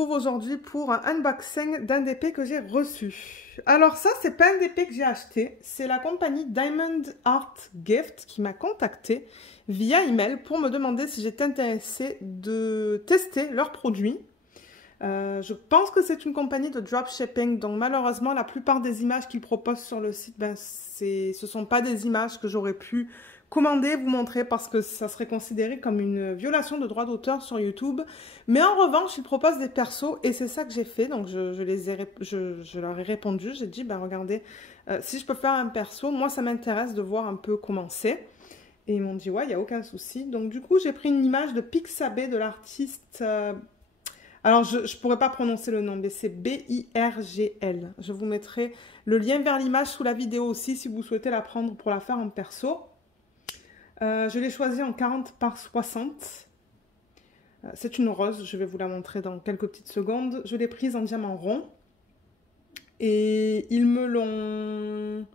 retrouve aujourd'hui pour un unboxing d'un DP que j'ai reçu. Alors ça, c'est pas un DP que j'ai acheté, c'est la compagnie Diamond Art Gift qui m'a contacté via email pour me demander si j'étais intéressée de tester leurs produits. Je pense que c'est une compagnie de dropshipping, donc malheureusement la plupart des images qu'ils proposent sur le site, ce sont pas des images que j'aurais pu commander, vous montrer parce que ça serait considéré comme une violation de droit d'auteur sur YouTube. Mais en revanche, ils proposent des persos et c'est ça que j'ai fait. Donc je leur ai répondu, j'ai dit regardez, si je peux faire un perso, moi ça m'intéresse de voir un peu comment c'est. Et ils m'ont dit ouais, il n'y a aucun souci. Donc du coup, j'ai pris une image de Pixabay de l'artiste... alors, je ne pourrais pas prononcer le nom, mais c'est B-I-R-G-L. Je vous mettrai le lien vers l'image sous la vidéo aussi, si vous souhaitez la prendre pour la faire en perso. Je l'ai choisie en 40 par 60. C'est une rose, je vais vous la montrer dans quelques petites secondes. Je l'ai prise en diamant rond. Et ils me l'ont...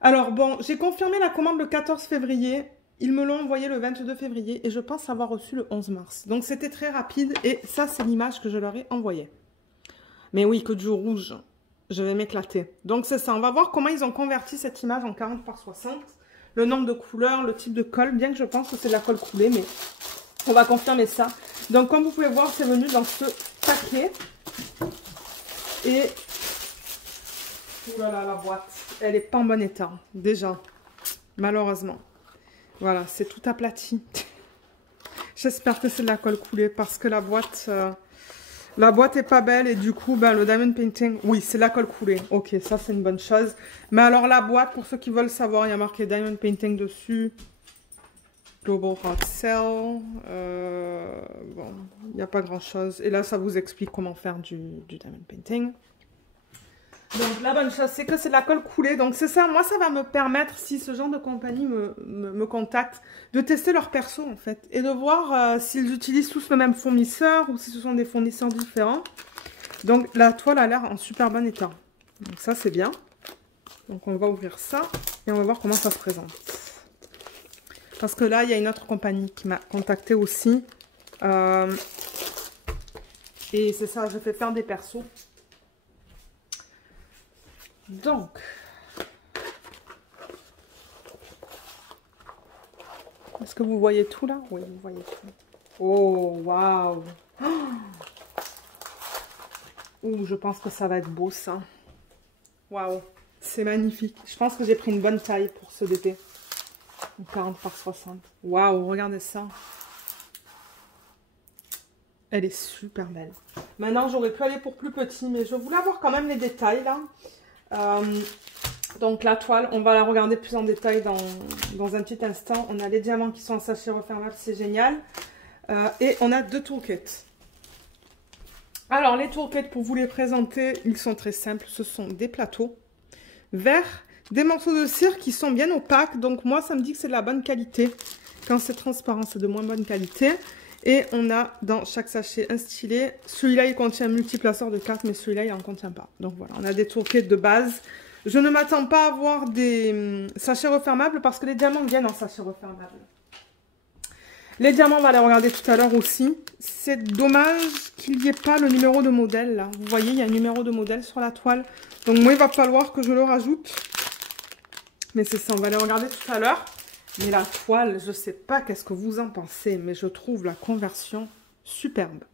Alors bon, j'ai confirmé la commande le 14 février. Ils me l'ont envoyé le 22 février et je pense avoir reçu le 11 mars. Donc c'était très rapide et ça c'est l'image que je leur ai envoyée. Mais oui, que du rouge, je vais m'éclater. Donc c'est ça, on va voir comment ils ont converti cette image en 40 par 60. Le nombre de couleurs, le type de colle, bien que je pense que c'est de la colle coulée, mais on va confirmer ça. Donc comme vous pouvez voir, c'est venu dans ce paquet. Et... oh là là, la boîte, elle n'est pas en bon état, déjà, malheureusement. Voilà, c'est tout aplati. J'espère que c'est de la colle coulée parce que la boîte est pas belle et du coup, le diamond painting, oui, c'est de la colle coulée. Ok, ça c'est une bonne chose. Mais alors la boîte, pour ceux qui veulent savoir, il y a marqué diamond painting dessus. Global Hot Sale. Bon, il n'y a pas grand chose. Et là, ça vous explique comment faire du diamond painting. Donc la bonne chose, c'est que c'est de la colle coulée. Donc c'est ça, moi ça va me permettre, si ce genre de compagnie me contacte, de tester leur perso en fait. Et de voir s'ils utilisent tous le même fournisseur ou si ce sont des fournisseurs différents. Donc la toile a l'air en super bon état. Donc ça c'est bien. Donc on va ouvrir ça et on va voir comment ça se présente. Parce que là, il y a une autre compagnie qui m'a contacté aussi. Et c'est ça, je fais faire des persos. Donc, est-ce que vous voyez tout là? Oui, vous voyez tout. Oh, waouh! Ouh, je pense que ça va être beau ça. Waouh, c'est magnifique. Je pense que j'ai pris une bonne taille pour ce DP. 40 par 60. Waouh, regardez ça. Elle est super belle. Maintenant, j'aurais pu aller pour plus petit, mais je voulais avoir quand même les détails là. Donc la toile, on va la regarder plus en détail dans un petit instant. On a les diamants qui sont en sachet refermable, c'est génial. Et on a deux toolkits. Alors les toolkits, pour vous les présenter, ils sont très simples. Ce sont des plateaux verts, des morceaux de cire qui sont bien opaques. Donc moi, ça me dit que c'est de la bonne qualité. Quand c'est transparent, c'est de moins bonne qualité. Et on a dans chaque sachet un stylet. Celui-là, il contient un multiplaceur de cartes, mais celui-là, il n'en contient pas. Donc voilà, on a des toolkits de base. Je ne m'attends pas à avoir des sachets refermables parce que les diamants viennent en sachet refermable. Les diamants, on va les regarder tout à l'heure aussi. C'est dommage qu'il n'y ait pas le numéro de modèle là. Vous voyez, il y a un numéro de modèle sur la toile. Donc moi, il va falloir que je le rajoute. Mais c'est ça, on va les regarder tout à l'heure. Mais la toile, je ne sais pas qu'est-ce que vous en pensez, mais je trouve la conversion superbe.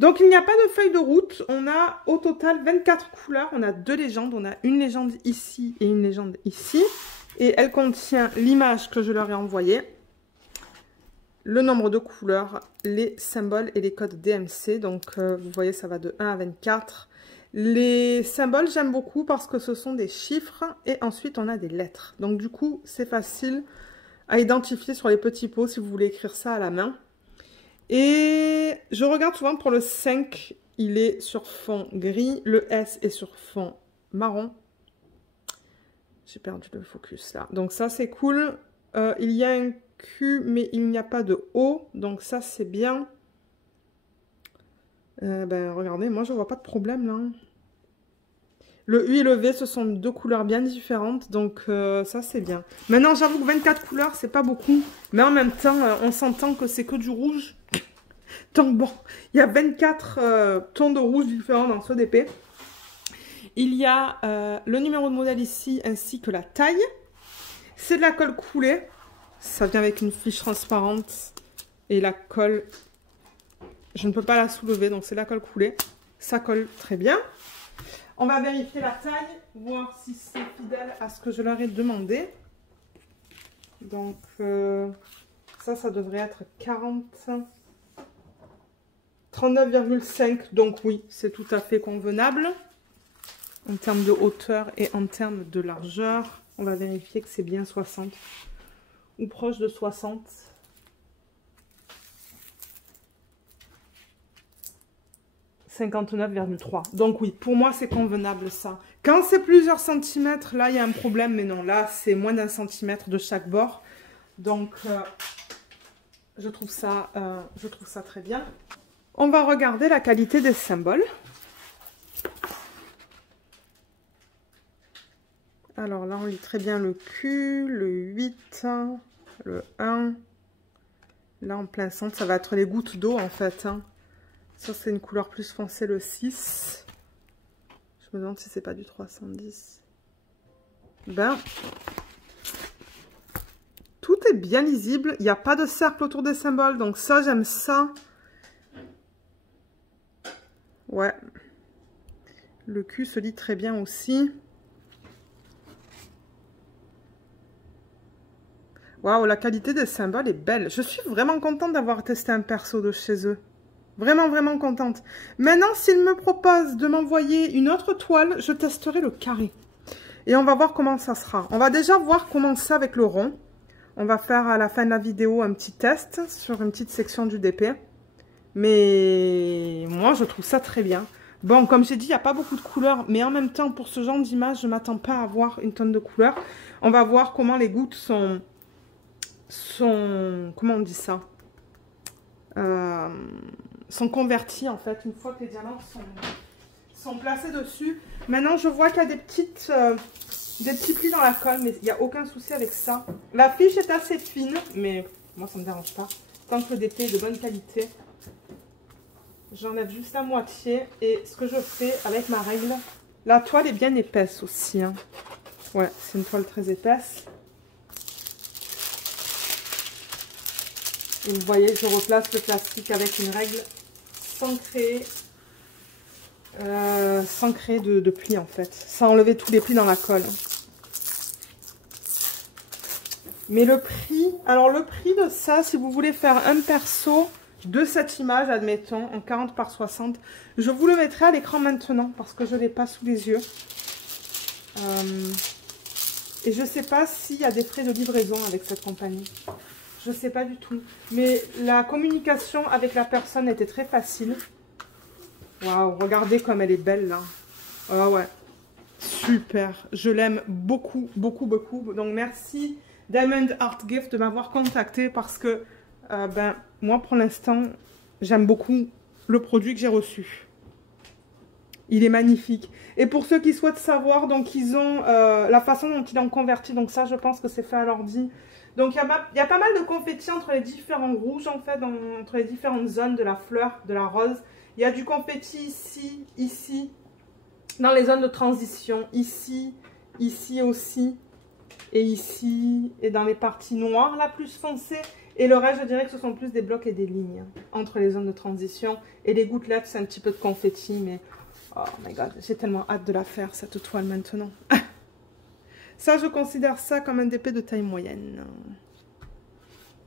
Donc, il n'y a pas de feuille de route. On a au total 24 couleurs. On a deux légendes. On a une légende ici et une légende ici. Et elle contient l'image que je leur ai envoyée, le nombre de couleurs, les symboles et les codes DMC. Donc, vous voyez, ça va de 1 à 24. Les symboles, j'aime beaucoup parce que ce sont des chiffres et ensuite on a des lettres. Donc du coup, c'est facile à identifier sur les petits pots si vous voulez écrire ça à la main. Et je regarde souvent pour le 5, il est sur fond gris. Le S est sur fond marron. J'ai perdu le focus là. Donc ça, c'est cool. Il y a un Q, mais il n'y a pas de O. Donc ça, c'est bien. Regardez, moi, je vois pas de problème là. Le U et le V, ce sont deux couleurs bien différentes, donc ça c'est bien. Maintenant, j'avoue que 24 couleurs, c'est pas beaucoup, mais en même temps, on s'entend que c'est que du rouge. Donc bon, il y a 24 tons de rouge différents dans ce DP. Il y a le numéro de modèle ici, ainsi que la taille. C'est de la colle coulée. Ça vient avec une fiche transparente. Et la colle, je ne peux pas la soulever, donc c'est la colle coulée. Ça colle très bien. On va vérifier la taille, voir si c'est fidèle à ce que je leur ai demandé. Donc, ça devrait être 39,5. Donc oui, c'est tout à fait convenable. En termes de hauteur et en termes de largeur, on va vérifier que c'est bien 60 ou proche de 60. « 59,3. Donc oui, pour moi, c'est convenable ça. Quand c'est plusieurs centimètres, là, il y a un problème. Mais non, là, c'est moins d'un centimètre de chaque bord. Donc, je trouve ça très bien. On va regarder la qualité des symboles. Alors là, on lit très bien le Q, le 8, le 1. Là, en plein centre, ça va être les gouttes d'eau, en fait. Hein. Ça, c'est une couleur plus foncée, le 6. Je me demande si c'est pas du 310. Ben, tout est bien lisible. Il n'y a pas de cercle autour des symboles. Donc ça, j'aime ça. Ouais. Le Q se lit très bien aussi. Waouh, la qualité des symboles est belle. Je suis vraiment contente d'avoir testé un perso de chez eux. Vraiment, vraiment contente. Maintenant, s'ils me proposent de m'envoyer une autre toile, je testerai le carré. Et on va voir comment ça sera. On va déjà voir comment c'est avec le rond. On va faire à la fin de la vidéo un petit test sur une petite section du DP. Mais moi, je trouve ça très bien. Bon, comme j'ai dit, il n'y a pas beaucoup de couleurs. Mais en même temps, pour ce genre d'image, je ne m'attends pas à avoir une tonne de couleurs. On va voir comment les gouttes sont comment on dit ça, sont convertis en fait une fois que les diamants sont placés dessus. Maintenant je vois qu'il y a des petits plis dans la colle, mais il n'y a aucun souci avec ça. La fiche est assez fine, mais moi ça ne me dérange pas. Tant que le DP est de bonne qualité, j'enlève juste la moitié. Et ce que je fais avec ma règle, la toile est bien épaisse aussi. Hein. Ouais, c'est une toile très épaisse. Et vous voyez, je replace le plastique avec une règle sans créer de plis en fait. Sans enlever tous les plis dans la colle. Mais le prix, alors le prix de ça, si vous voulez faire un perso de cette image, admettons, en 40 par 60, je vous le mettrai à l'écran maintenant parce que je ne l'ai pas sous les yeux. Et je ne sais pas s'il y a des frais de livraison avec cette compagnie. Je ne sais pas du tout. Mais la communication avec la personne était très facile. Waouh, regardez comme elle est belle là. Ah ouais, super. Je l'aime beaucoup, beaucoup, beaucoup. Donc merci Diamond Art Gift de m'avoir contacté parce que moi pour l'instant, j'aime beaucoup le produit que j'ai reçu. Il est magnifique. Et pour ceux qui souhaitent savoir, donc ils ont la façon dont ils l'ont converti. Donc ça, je pense que c'est fait à l'ordi. Donc, il y a pas mal de confetti entre les différents rouges, en fait, entre les différentes zones de la fleur, de la rose. Il y a du confetti ici, ici, dans les zones de transition, ici, ici aussi, et ici, et dans les parties noires, la plus foncée. Et le reste, je dirais que ce sont plus des blocs et des lignes entre les zones de transition. Et les gouttelettes, c'est un petit peu de confetti, mais oh my god, j'ai tellement hâte de la faire, cette toile, maintenant. Ça, je considère ça comme un DP de taille moyenne.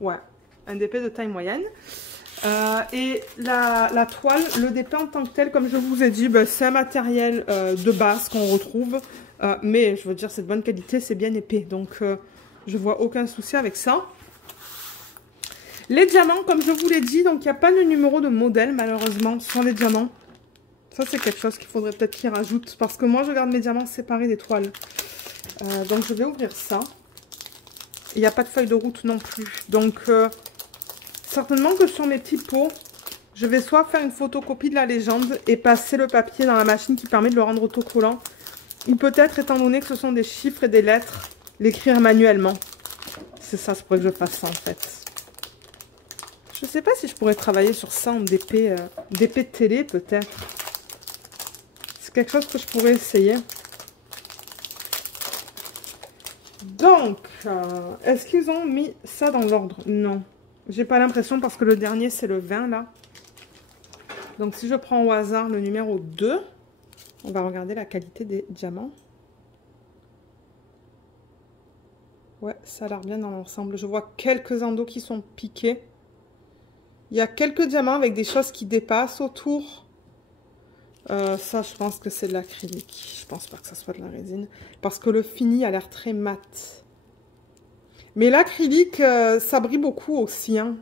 Ouais, un DP de taille moyenne. Et la toile, le DP en tant que tel, comme je vous ai dit, c'est un matériel de base qu'on retrouve. Mais je veux dire, c'est de bonne qualité, c'est bien épais. Donc, je vois aucun souci avec ça. Les diamants, comme je vous l'ai dit, donc il n'y a pas de numéro de modèle, malheureusement, sur les diamants. Ça, c'est quelque chose qu'il faudrait peut-être qu'ils rajoutent. Parce que moi, je garde mes diamants séparés des toiles. Donc je vais ouvrir ça. Il n'y a pas de feuille de route non plus. Donc certainement que sur mes petits pots, je vais soit faire une photocopie de la légende et passer le papier dans la machine qui permet de le rendre autocollant. Ou peut-être, étant donné que ce sont des chiffres et des lettres, l'écrire manuellement. C'est ça, c'est pour que je fasse ça en fait. Je sais pas si je pourrais travailler sur ça en DP, DP de télé peut-être. C'est quelque chose que je pourrais essayer. Donc, est-ce qu'ils ont mis ça dans l'ordre? Non. J'ai pas l'impression parce que le dernier c'est le 20 là. Donc si je prends au hasard le numéro 2, on va regarder la qualité des diamants. Ouais, ça a l'air bien dans l'ensemble. Je vois quelques endos qui sont piqués. Il y a quelques diamants avec des choses qui dépassent autour. Ça, je pense que c'est de l'acrylique. Je pense pas que ça soit de la résine. Parce que le fini a l'air très mat. Mais l'acrylique, ça brille beaucoup aussi. Hein.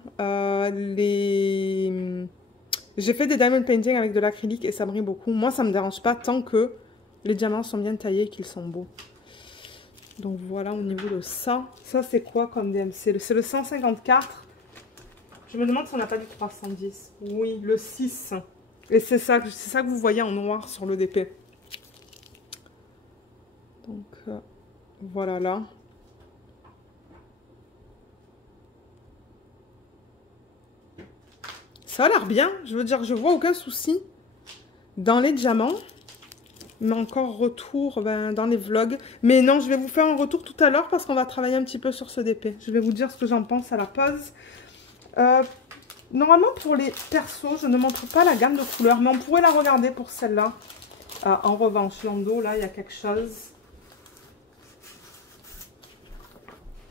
J'ai fait des diamond painting avec de l'acrylique et ça brille beaucoup. Moi, ça me dérange pas tant que les diamants sont bien taillés et qu'ils sont beaux. Donc voilà au niveau de ça. Ça c'est quoi comme DMC? C'est le 154. Je me demande si on n'a pas du 310. Oui, le 6. Et c'est ça que vous voyez en noir sur le DP. Donc voilà là. Ça a l'air bien. Je veux dire, je vois aucun souci dans les diamants. Mais encore retour dans les vlogs. Mais non, je vais vous faire un retour tout à l'heure parce qu'on va travailler un petit peu sur ce DP. Je vais vous dire ce que j'en pense à la pause. Normalement, pour les persos, je ne montre pas la gamme de couleurs. Mais on pourrait la regarder pour celle-là. En revanche, l'endo, là, il y a quelque chose.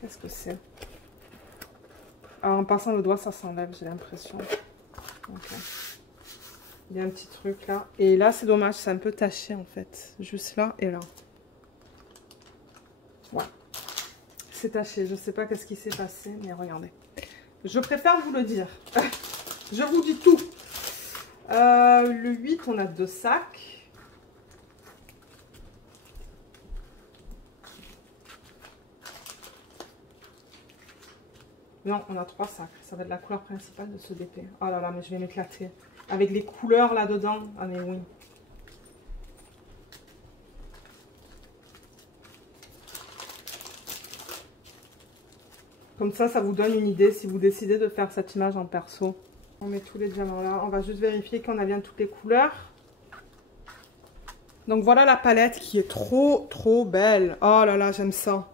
Qu'est-ce que c'est? En passant le doigt, ça s'enlève, j'ai l'impression. Okay. Il y a un petit truc là. Et là, c'est dommage, c'est un peu taché en fait. Juste là et là. Ouais. C'est taché. Je sais pas qu'est-ce qui s'est passé, mais regardez. Je préfère vous le dire. Je vous dis tout. Le 8, on a 2 sacs. Non, on a 3 sacs. Ça va être la couleur principale de ce DP. Oh là là, mais je vais m'éclater. Avec les couleurs là-dedans. Ah mais oui. Comme ça vous donne une idée si vous décidez de faire cette image en perso. On met tous les diamants là. On va juste vérifier qu'on a bien toutes les couleurs. Donc voilà la palette qui est trop belle. Oh là là, j'aime ça.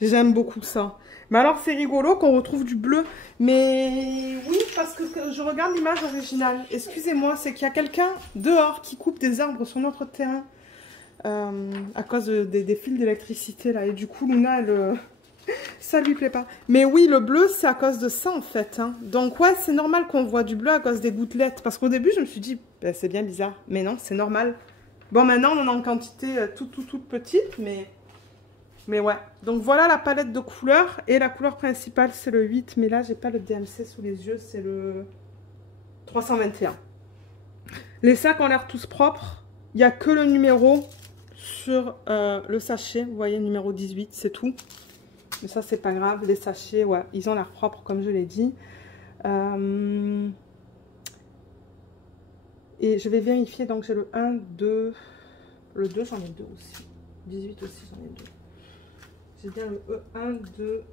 J'aime beaucoup ça. Mais alors c'est rigolo qu'on retrouve du bleu. Mais oui, parce que je regarde l'image originale. Excusez-moi, c'est qu'il y a quelqu'un dehors qui coupe des arbres sur notre terrain. À cause des fils d'électricité là. Et du coup, Luna, ça lui plaît pas. Mais oui, le bleu, c'est à cause de ça en fait. Hein. Donc ouais, c'est normal qu'on voit du bleu à cause des gouttelettes. Parce qu'au début, je me suis dit, ben, c'est bien bizarre. Mais non, c'est normal. Bon, maintenant, on en a en quantité toute petite, mais ouais. Donc voilà la palette de couleurs. Et la couleur principale, c'est le 8. Mais là, j'ai pas le DMC sous les yeux. C'est le 321. Les sacs ont l'air tous propres. Il n'y a que le numéro sur le sachet. Vous voyez, numéro 18, c'est tout. Mais ça, c'est pas grave. Les sachets, ouais, ils ont l'air propres, comme je l'ai dit. Et je vais vérifier. Donc, j'ai le 1, 2. Le 2, j'en ai 2 aussi. 18 aussi, j'en ai 2. J'ai bien le E1, 2.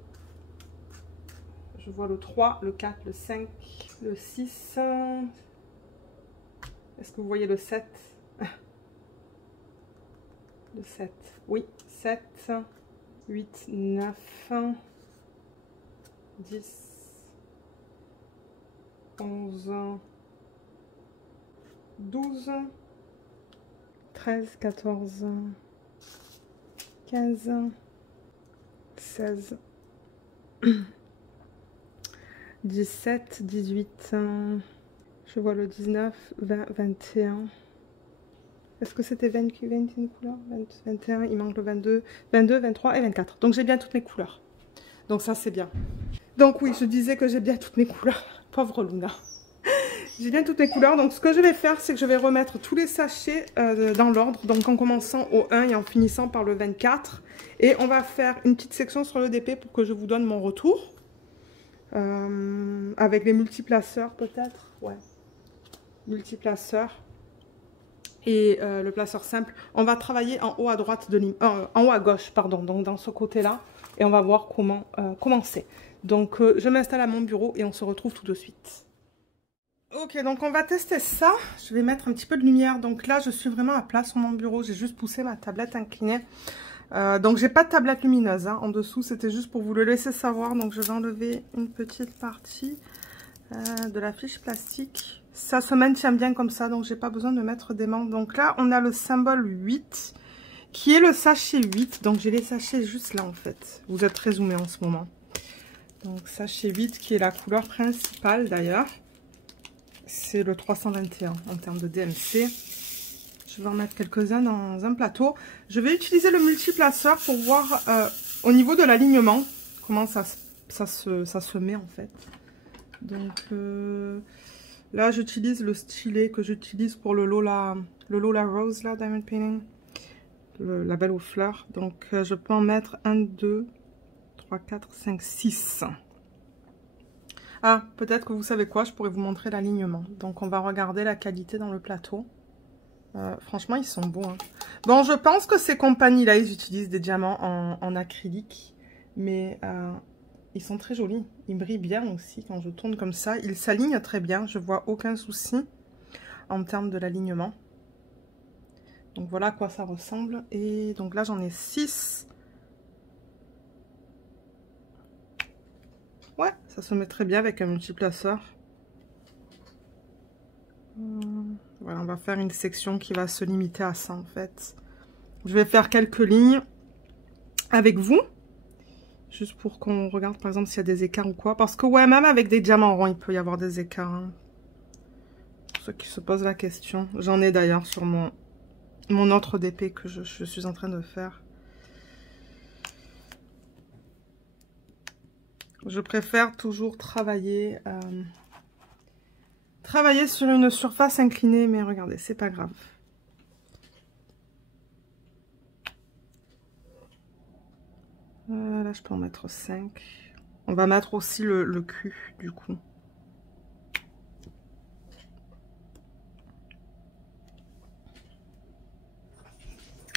Je vois le 3, le 4, le 5, le 6. Est-ce que vous voyez le 7? Le 7. Oui, 7, 8, 9, 10, 11, 12, 13, 14, 15, 16, 17, 18, je vois le 19, 20, 21. Est-ce que c'était 20, 21 couleurs? 20, 21, il manque le 22, 22, 23 et 24. Donc j'ai bien toutes mes couleurs. Donc ça c'est bien. Donc oui, je disais que j'ai bien toutes mes couleurs. Pauvre Luna. J'ai bien toutes mes couleurs. Donc ce que je vais faire, c'est que je vais remettre tous les sachets dans l'ordre. Donc en commençant au 1 et en finissant par le 24. Et on va faire une petite section sur le DP pour que je vous donne mon retour. Avec les multiplaceurs peut-être. Ouais. Multiplaceurs. Et le placeur simple. On va travailler en haut à droite de en haut à gauche, pardon. Donc dans ce côté-là. et on va voir comment commencer. Donc je m'installe à mon bureau et on se retrouve tout de suite. Ok, donc on va tester ça. Je vais mettre un petit peu de lumière. Donc là, je suis vraiment à plat sur mon bureau. J'ai juste poussé ma tablette inclinée. Donc j'ai pas de tablette lumineuse hein. En dessous, c'était juste pour vous le laisser savoir. Donc je vais enlever une petite partie de la fiche plastique. Ça se maintient bien comme ça, donc j'ai pas besoin de mettre d'aimant. Donc là, on a le symbole 8, qui est le sachet 8. Donc j'ai les sachets juste là en fait. Vous êtes très zoomé en ce moment. Donc sachet 8 qui est la couleur principale d'ailleurs. C'est le 321 en termes de DMC. Je vais en mettre quelques-uns dans un plateau. Je vais utiliser le multiplaceur pour voir au niveau de l'alignement comment ça se met en fait. Donc là j'utilise le stylet que j'utilise pour le Lola Rose là, Diamond Painting. La belle aux fleurs. Donc je peux en mettre 1, 2, 3, 4, 5, 6. Ah, peut-être que vous savez quoi, je pourrais vous montrer l'alignement. Donc on va regarder la qualité dans le plateau. Franchement, ils sont beaux. Hein. Bon, je pense que ces compagnies-là, ils utilisent des diamants en acrylique. Mais ils sont très jolis. Ils brillent bien aussi quand je tourne comme ça. Ils s'alignent très bien. Je vois aucun souci en termes de l'alignement. Donc voilà à quoi ça ressemble. Et donc là, j'en ai 6. Ouais, ça se met très bien avec un multiplaceur. Voilà, on va faire une section qui va se limiter à ça en fait. Je vais faire quelques lignes avec vous. Juste pour qu'on regarde par exemple s'il y a des écarts ou quoi. Parce que ouais, même avec des diamants ronds, il peut y avoir des écarts. Hein. Pour ceux qui se posent la question. J'en ai d'ailleurs sur mon autre DP que je suis en train de faire. Je préfère toujours travailler sur une surface inclinée, mais regardez, c'est pas grave. Là, je peux en mettre 5. On va mettre aussi le cul, du coup.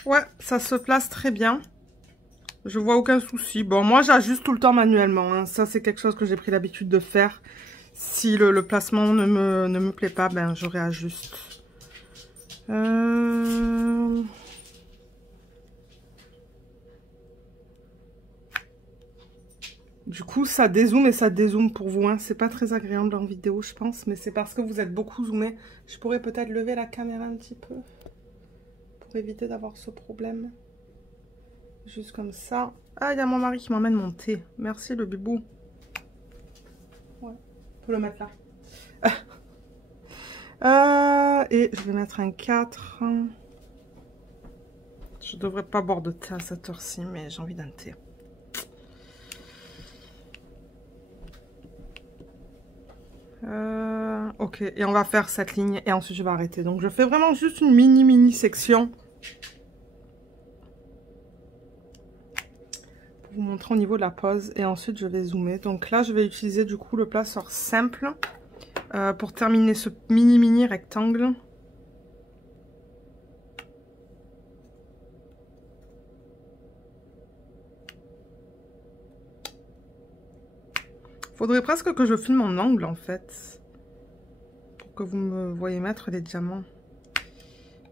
Ouais, ça se place très bien. Je vois aucun souci. Bon, moi, j'ajuste tout le temps manuellement. Hein. Ça, c'est quelque chose que j'ai pris l'habitude de faire. Si le placement ne me plaît pas, ben, je réajuste. Du coup, ça dézoome et ça dézoome pour vous. Hein. C'est pas très agréable en vidéo, je pense. Mais c'est parce que vous êtes beaucoup zoomé. Je pourrais peut-être lever la caméra un petit peu. Pour éviter d'avoir ce problème. Juste comme ça. Ah, il y a mon mari qui m'emmène mon thé. Merci le bibou. Ouais, faut le mettre là. Et je vais mettre un 4. Je devrais pas boire de thé à cette heure-ci, mais j'ai envie d'un thé. Ok, et on va faire cette ligne et ensuite je vais arrêter. Donc je fais vraiment juste une mini section. Vous montrer au niveau de la pose et ensuite je vais zoomer. Donc là je vais utiliser du coup le placeur simple pour terminer ce mini rectangle. Faudrait presque que je filme en angle en fait pour que vous me voyez mettre les diamants.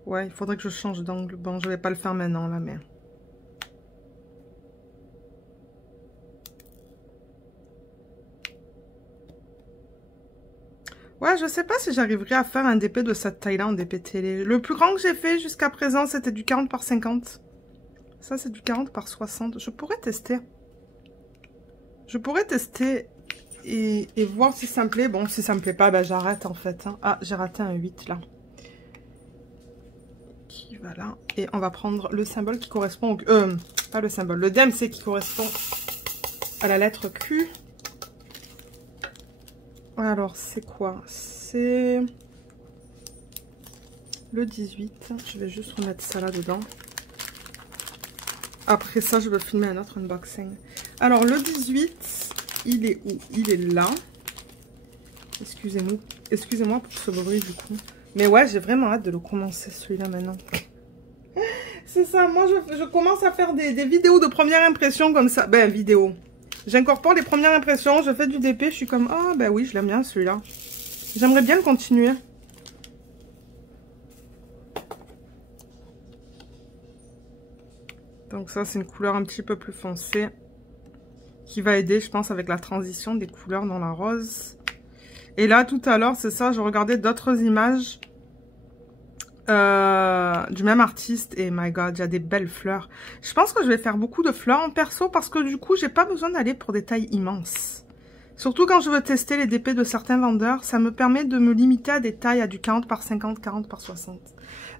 Ouais, il faudrait que je change d'angle. Bon, je vais pas le faire maintenant là, mais... Ouais, je sais pas si j'arriverai à faire un DP de cette taille-là en DP télé. Le plus grand que j'ai fait jusqu'à présent, c'était du 40 par 50. Ça, c'est du 40 par 60. Je pourrais tester. Je pourrais tester et voir si ça me plaît. Bon, si ça me plaît pas, ben, j'arrête en fait. Hein. Ah, j'ai raté un 8 là. Qui va là. Et on va prendre le symbole qui correspond au... pas le symbole. Le DMC qui correspond à la lettre Q. Alors, c'est quoi? C'est le 18. Je vais juste remettre ça là-dedans. Après ça, je vais filmer un autre unboxing. Alors, le 18, il est où? Il est là. Excusez-moi pour ce bruit, du coup. Mais ouais, j'ai vraiment hâte de le commencer, celui-là, maintenant. C'est ça, moi je commence à faire des vidéos de première impression comme ça. Ben, vidéo. J'incorpore les premières impressions, je fais du DP, je suis comme, ah ben oui, je l'aime bien celui-là. J'aimerais bien le continuer. Donc ça, c'est une couleur un petit peu plus foncée qui va aider, je pense, avec la transition des couleurs dans la rose. Et là, tout à l'heure, c'est ça, je regardais d'autres images du même artiste. Et my god, il y a des belles fleurs. Je pense que je vais faire beaucoup de fleurs en perso parce que du coup, j'ai pas besoin d'aller pour des tailles immenses. Surtout quand je veux tester les DP de certains vendeurs, ça me permet de me limiter à des tailles à du 40 par 50, 40 par 60.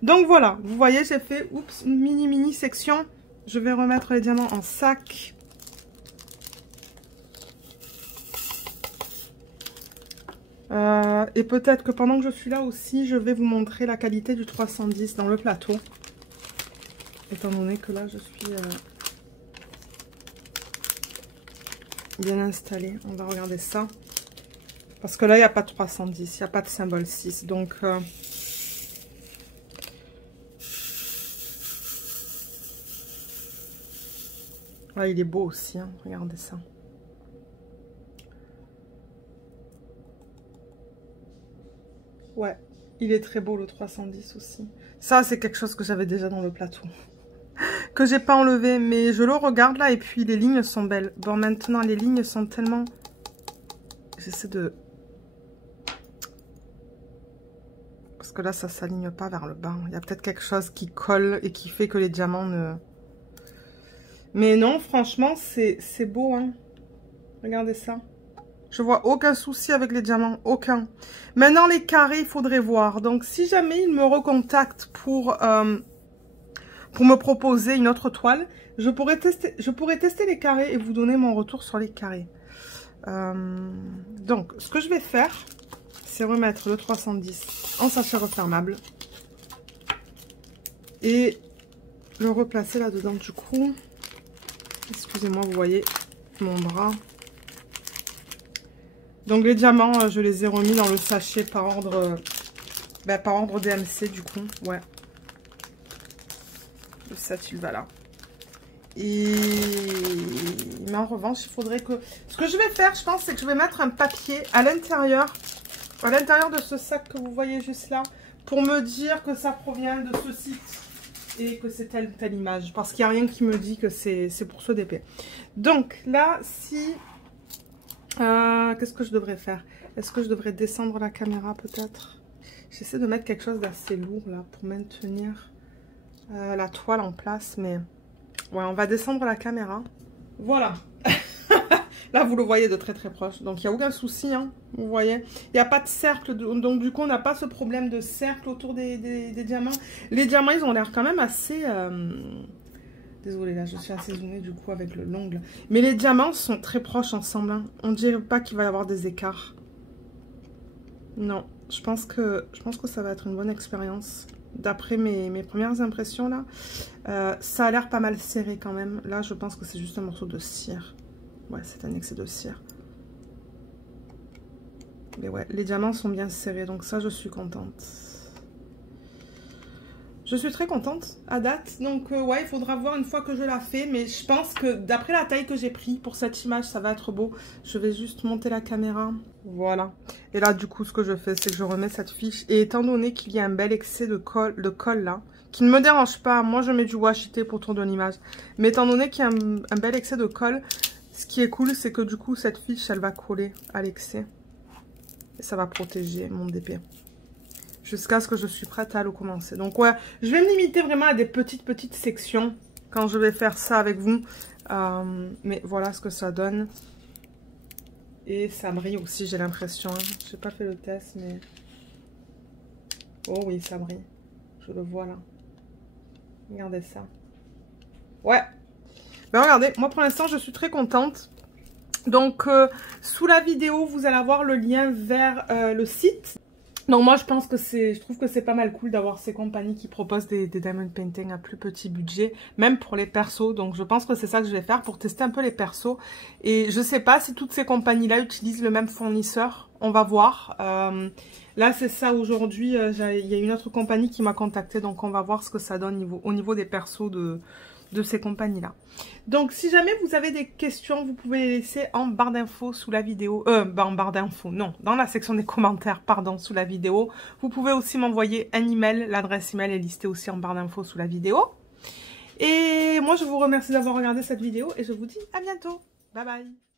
Donc voilà, vous voyez, j'ai fait, oups, une mini section. Je vais remettre les diamants en sac. Et peut-être que pendant que je suis là aussi, je vais vous montrer la qualité du 310 dans le plateau. Étant donné que là, je suis bien installée. On va regarder ça. Parce que là, il n'y a pas de 310, il n'y a pas de symbole 6. Donc, là, il est beau aussi. Hein. Regardez ça. Ouais, il est très beau le 310 aussi. Ça, c'est quelque chose que j'avais déjà dans le plateau. Que j'ai pas enlevé, mais je le regarde là et puis les lignes sont belles. Bon, maintenant, les lignes sont tellement... J'essaie de... Parce que là, ça s'aligne pas vers le bas. Il y a peut-être quelque chose qui colle et qui fait que les diamants ne... Mais non, franchement, c'est beau, hein. Regardez ça. Je vois aucun souci avec les diamants, aucun. Maintenant, les carrés, il faudrait voir. Donc, si jamais il me recontacte pour me proposer une autre toile, je pourrais tester les carrés et vous donner mon retour sur les carrés. Donc, ce que je vais faire, c'est remettre le 310 en sachet refermable. Et le replacer là-dedans du coup. Excusez-moi, vous voyez mon bras. Donc les diamants, je les ai remis dans le sachet par ordre DMC du coup, ouais. Le 7, il va là. Mais en revanche, il faudrait que... Ce que je vais faire, je pense, c'est que je vais mettre un papier à l'intérieur de ce sac que vous voyez juste là, pour me dire que ça provient de ce site et que c'est telle ou telle image. Parce qu'il n'y a rien qui me dit que c'est pour ce DP. Donc là, si... qu'est-ce que je devrais faire? Est-ce que je devrais descendre la caméra peut-être? J'essaie de mettre quelque chose d'assez lourd là pour maintenir la toile en place, mais ouais, on va descendre la caméra. Voilà. Là, vous le voyez de très très proche, donc il n'y a aucun souci, hein, vous voyez. Il n'y a pas de cercle, donc du coup, on n'a pas ce problème de cercle autour des diamants. Les diamants, ils ont l'air quand même assez... Désolée, là, je suis assez zoomée du coup avec l'ongle. Mais les diamants sont très proches ensemble. Hein. On dirait pas qu'il va y avoir des écarts. Non, je pense que ça va être une bonne expérience. D'après mes premières impressions, là, ça a l'air pas mal serré quand même. Là, je pense que c'est juste un morceau de cire. Ouais, c'est un excès de cire. Mais ouais, les diamants sont bien serrés, donc ça, je suis contente. Je suis très contente à date, donc ouais, il faudra voir une fois que je la fais, mais je pense que d'après la taille que j'ai pris pour cette image, ça va être beau. Je vais juste monter la caméra, voilà. Et là, du coup, ce que je fais, c'est que je remets cette fiche, et étant donné qu'il y a un bel excès de colle là, qui ne me dérange pas, moi je mets du washi tape autour de l'image, mais étant donné qu'il y a un bel excès de colle, ce qui est cool, c'est que du coup, cette fiche, elle va coller à l'excès, et ça va protéger mon DP. Jusqu'à ce que je suis prête à le commencer. Donc ouais, je vais me limiter vraiment à des petites sections quand je vais faire ça avec vous. Mais voilà ce que ça donne. Et ça brille aussi, j'ai l'impression. Hein. Je n'ai pas fait le test, mais... Oh oui, ça brille. Je le vois là. Regardez ça. Ouais. Ben regardez, moi pour l'instant, je suis très contente. Donc, sous la vidéo, vous allez avoir le lien vers le site. Donc moi je trouve que c'est pas mal cool d'avoir ces compagnies qui proposent des diamond painting à plus petit budget, même pour les persos. Donc je pense que c'est ça que je vais faire pour tester un peu les persos. Et je sais pas si toutes ces compagnies-là utilisent le même fournisseur. On va voir. Là c'est ça aujourd'hui. Il y a une autre compagnie qui m'a contacté, donc on va voir ce que ça donne au niveau des persos de ces compagnies-là. Donc, si jamais vous avez des questions, vous pouvez les laisser en barre d'infos sous la vidéo. En barre d'infos, non, dans la section des commentaires, pardon, sous la vidéo. Vous pouvez aussi m'envoyer un email. L'adresse email est listée aussi en barre d'infos sous la vidéo. Et moi, je vous remercie d'avoir regardé cette vidéo et je vous dis à bientôt. Bye bye.